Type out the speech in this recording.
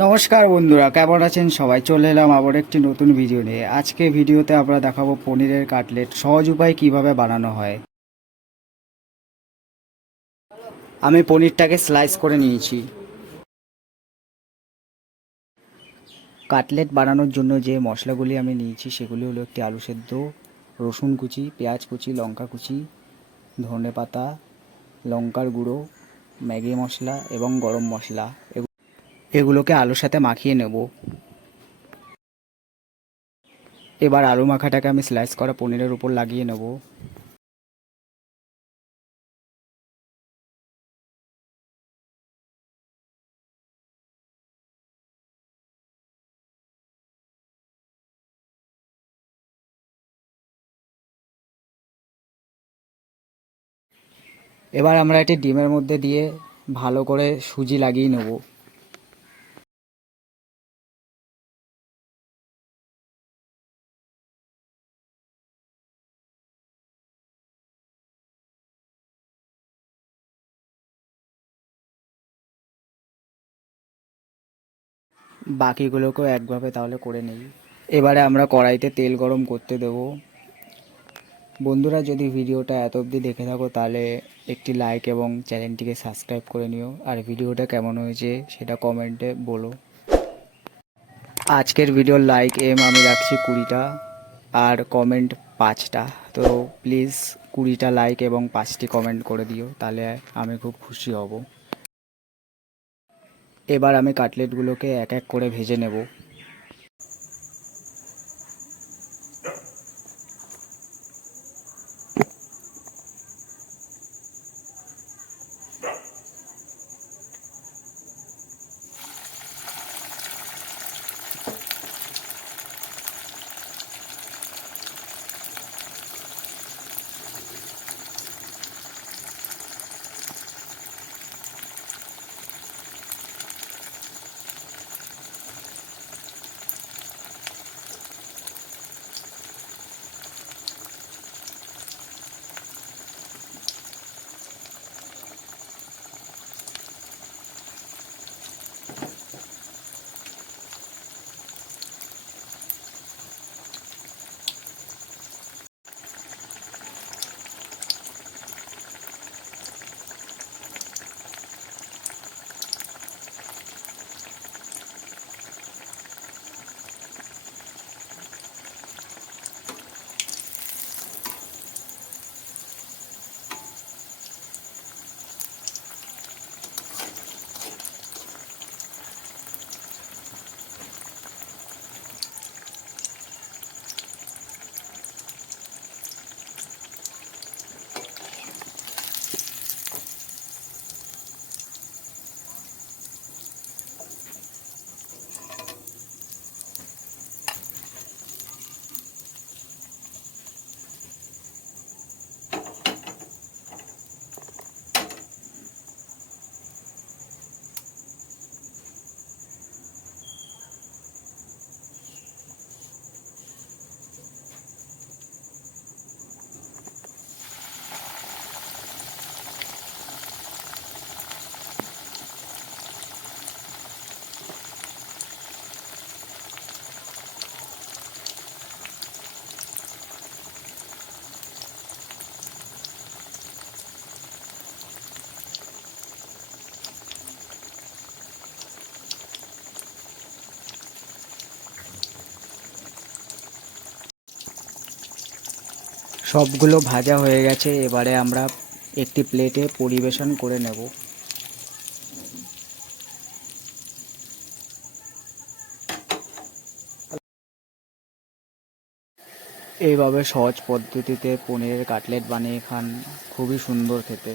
নমস্কার বন্ধুরা, কেমন আছেন সবাই? চলে এলাম আবার একটি নতুন ভিডিও নিয়ে। আজকে ভিডিওতে আমরা দেখাবো পনিরের কাটলেট সহজ উপায় কিভাবে বানানো হয়। আমি পনিরটাকে স্লাইস করে নিয়েছি। কাটলেট বানানোর জন্য যে মশলাগুলি আমি নিয়েছি সেগুলি হলো একটি আলু সেদ্ধ, রসুন কুচি, পেঁয়াজ কুচি, লঙ্কা কুচি, ধনে পাতা, লঙ্কার গুঁড়ো, ম্যাগি মশলা এবং গরম মশলা। এগুলোকে আলুর সাথে মাখিয়ে নেব। এবার আলু মাখাটাকে আমি স্লাইস করা পনিরের উপর লাগিয়ে নেব। এবার আমরা এটি ডিমের মধ্যে দিয়ে ভালো করে সুজি লাগিয়ে নেব। বাকিগুলোকেও একভাবে তাহলে করে নেই। এবারে আমরা কড়াইতে তেল গরম করতে দেব। বন্ধুরা, যদি ভিডিওটা এত অবধি দেখে থাকো তাহলে একটি লাইক এবং চ্যানেলটিকে সাবস্ক্রাইব করে নিও, আর ভিডিওটা কেমন হয়েছে সেটা কমেন্টে বলো। আজকের ভিডিওর লাইক আমি রাখছি 20টা আর কমেন্ট 5টা। তো প্লিজ 20টা লাইক এবং 5টি কমেন্ট করে দিও, তাহলে আমি খুব খুশি হব। এবার আমি কাটলেটগুলোকে এক এক করে ভেজে নেব। সবগুলো ভাজা হয়ে গেছে। এবারে আমরা একটি প্লেটে পরিবেশন করে নেব। এইভাবে সহজ পদ্ধতিতে পনিরের কাটলেট বানিয়ে খান, খুবই সুন্দর খেতে।